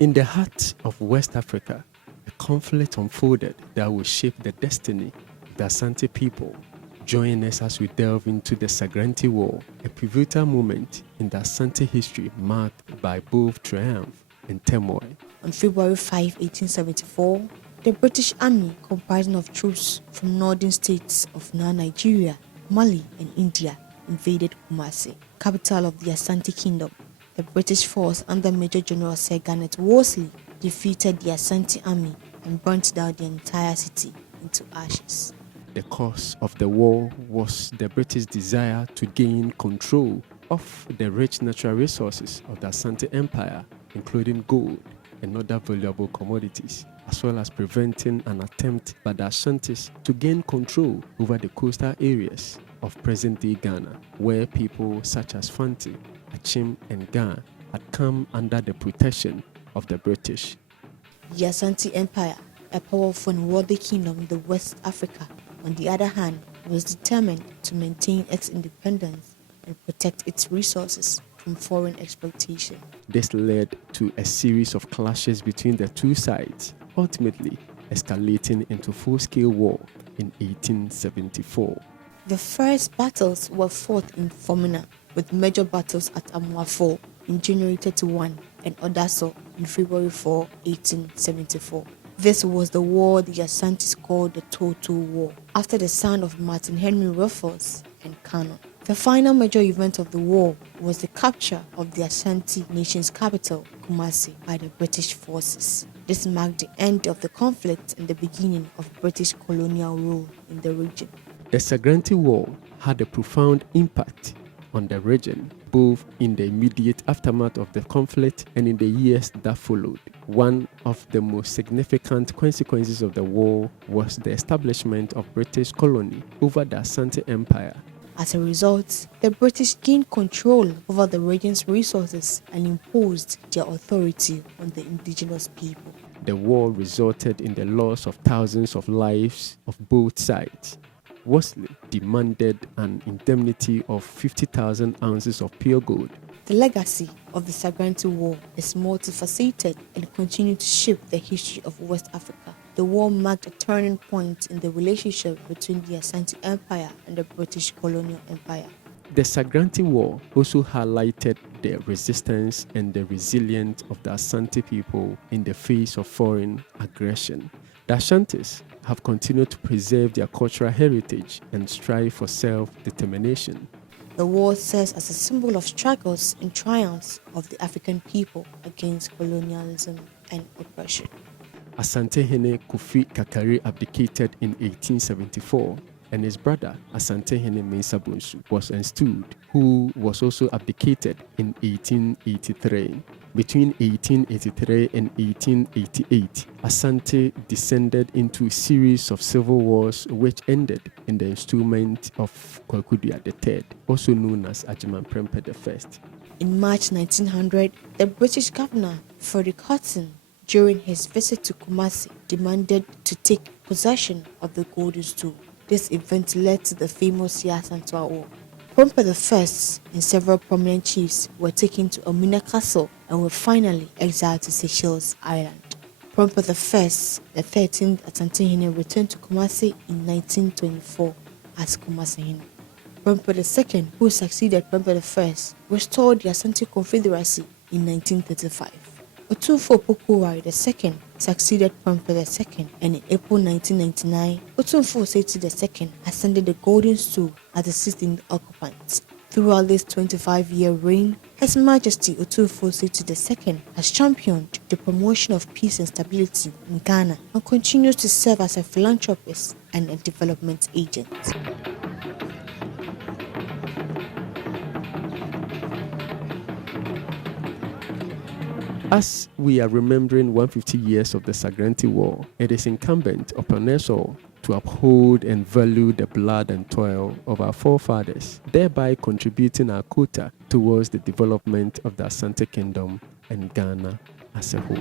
In the heart of West Africa, a conflict unfolded that will shape the destiny of the Asante people. Join us as we delve into the Sagrenti War, a pivotal moment in the Asante history marked by both triumph and turmoil. On February 5, 1874, the British Army, comprising of troops from northern states of now Nigeria, Mali, and India, invaded Kumasi, capital of the Ashanti Kingdom. The British force under Major General Sargrenti defeated the Ashanti army and burnt down the entire city into ashes. The cause of the war was the British desire to gain control of the rich natural resources of the Asante Empire, including gold and other valuable commodities, as well as preventing an attempt by the Ashantis to gain control over the coastal areas of present-day Ghana, where people such as Fanti, Achim, and Ga had come under the protection of the British. The Asante Empire, a powerful and wealthy kingdom in the West Africa, on the other hand, was determined to maintain its independence and protect its resources from foreign exploitation. This led to a series of clashes between the two sides, ultimately escalating into full-scale war in 1874. The first battles were fought in Fomena, with major battles at Amuafo in January 31 and Odaso in February 4, 1874. This was the war the Asantis called the Total War, after the sound of Martin Henry rifles and cannon. The final major event of the war was the capture of the Ashanti nation's capital, Kumasi, by the British forces. This marked the end of the conflict and the beginning of British colonial rule in the region. The Sagrenti War had a profound impact on the region, both in the immediate aftermath of the conflict and in the years that followed. One of the most significant consequences of the war was the establishment of British colony over the Asante Empire. As a result, the British gained control over the region's resources and imposed their authority on the indigenous people. The war resulted in the loss of thousands of lives of both sides. Worsley demanded an indemnity of 50,000 ounces of pure gold. The legacy of the Sargrenti War is multifaceted and continued to shape the history of West Africa. The war marked a turning point in the relationship between the Asante Empire and the British colonial empire. The Sagrenti War also highlighted the resistance and the resilience of the Asante people in the face of foreign aggression. The Ashantis have continued to preserve their cultural heritage and strive for self-determination. The war serves as a symbol of struggles and triumphs of the African people against colonialism and oppression. Asantehene Kofi Kakari abdicated in 1874, and his brother Asantehene Mensabunsu was installed, who was also abdicated in 1883. Between 1883 and 1888, Asante descended into a series of civil wars which ended in the installment of Kwakudua III, also known as Ajiman Prempeh I. In March 1900, the British governor, Frederick Hudson, during his visit to Kumasi, demanded to take possession of the Golden Stool. This event led to the famous Yasantua War. Prempeh I and several prominent chiefs were taken to Omina Castle and were finally exiled to Seychelles Island. Prempeh I, the 13th Asantehene, returned to Kumasi in 1924 as Kumasihene. Prempeh II, who succeeded Prempeh I, restored the Asante Confederacy in 1935. Otumfuo Pokuwari II succeeded Prempeh II, and in April 1999, Otumfuo Osei II ascended the Golden Stool as the 16th occupant. Throughout this 25-year reign, His Majesty Otumfuo Osei II has championed the promotion of peace and stability in Ghana and continues to serve as a philanthropist and a development agent. As we are remembering 150 years of the Sagrenti War, it is incumbent upon us all to uphold and value the blood and toil of our forefathers, thereby contributing our quota towards the development of the Asante Kingdom and Ghana as a whole.